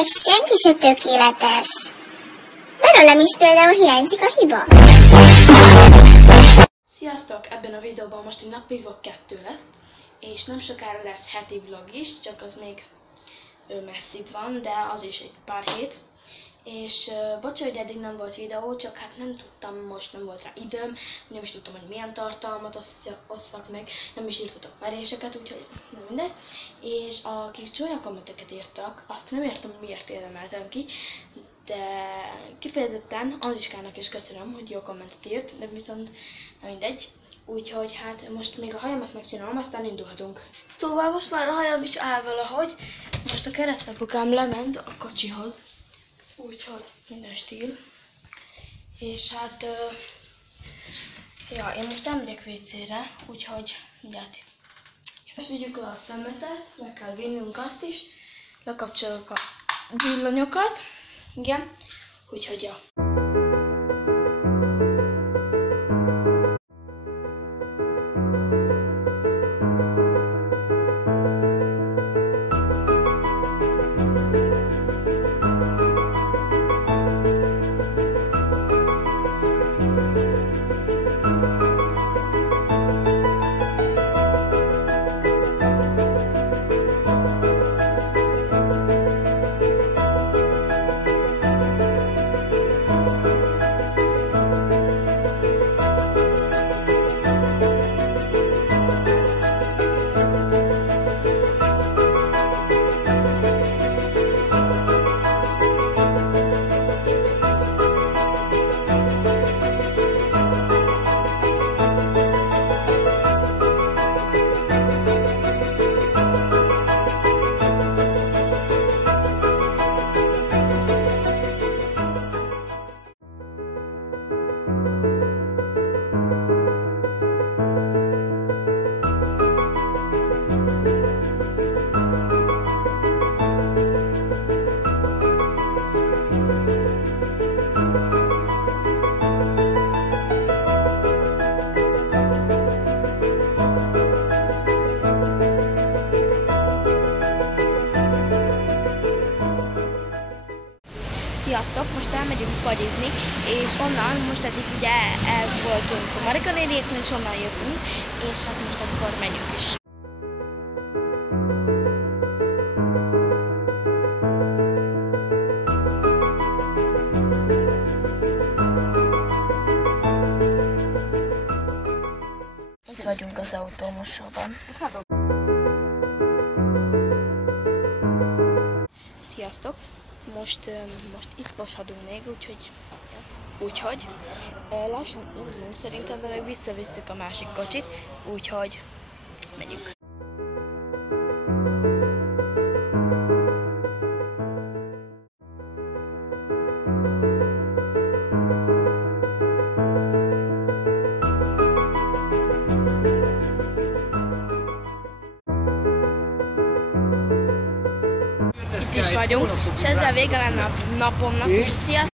tényleg senki se tökéletes. Belőlem is például hiányzik a hiba. Sziasztok! Ebben a videóban most egy napi vlog 2 lesz, és nem sokára lesz heti vlog is, csak az még messzibb van, de az is egy pár hét. És bocs, hogy eddig nem volt videó, csak hát nem tudtam, most nem volt rá időm, nem is tudtam, hogy milyen tartalmat osszak meg, nem is írtatok meréseket, úgyhogy nem mindegy. És akik csúnya kommenteket írtak, azt nem értem, hogy miért érdemeltem ki, de kifejezetten Anzsiskának is köszönöm, hogy jó kommentet írt, de viszont nem mindegy. Úgyhogy hát most még a hajamat megcsinálom, aztán indulhatunk. Szóval most már a hajam is áll valahogy, most a keresztapukám lement a kocsihoz. Úgyhogy minden stíl. És hát, én most elmegyek WC-re, úgyhogy mindjárt. Most vigyük le a szemetet, meg kell vinnünk azt is, lekapcsoljuk a villanyokat, igen, úgyhogy ja. Sziasztok! Most elmegyünk fagyizni, és onnan most eddig ugye el voltunk a Marika néniéknél, és onnan jöttünk, és hát most akkor megyünk is. Itt vagyunk az autómosóban. Sziasztok! Most itt moshatunk még, úgyhogy lassan indulunk, szerintem, de meg visszavisszük a másik kocsit, úgyhogy megyünk. Itt is vagyunk, és ezzel vége lenne a napomnak. Sziasztok!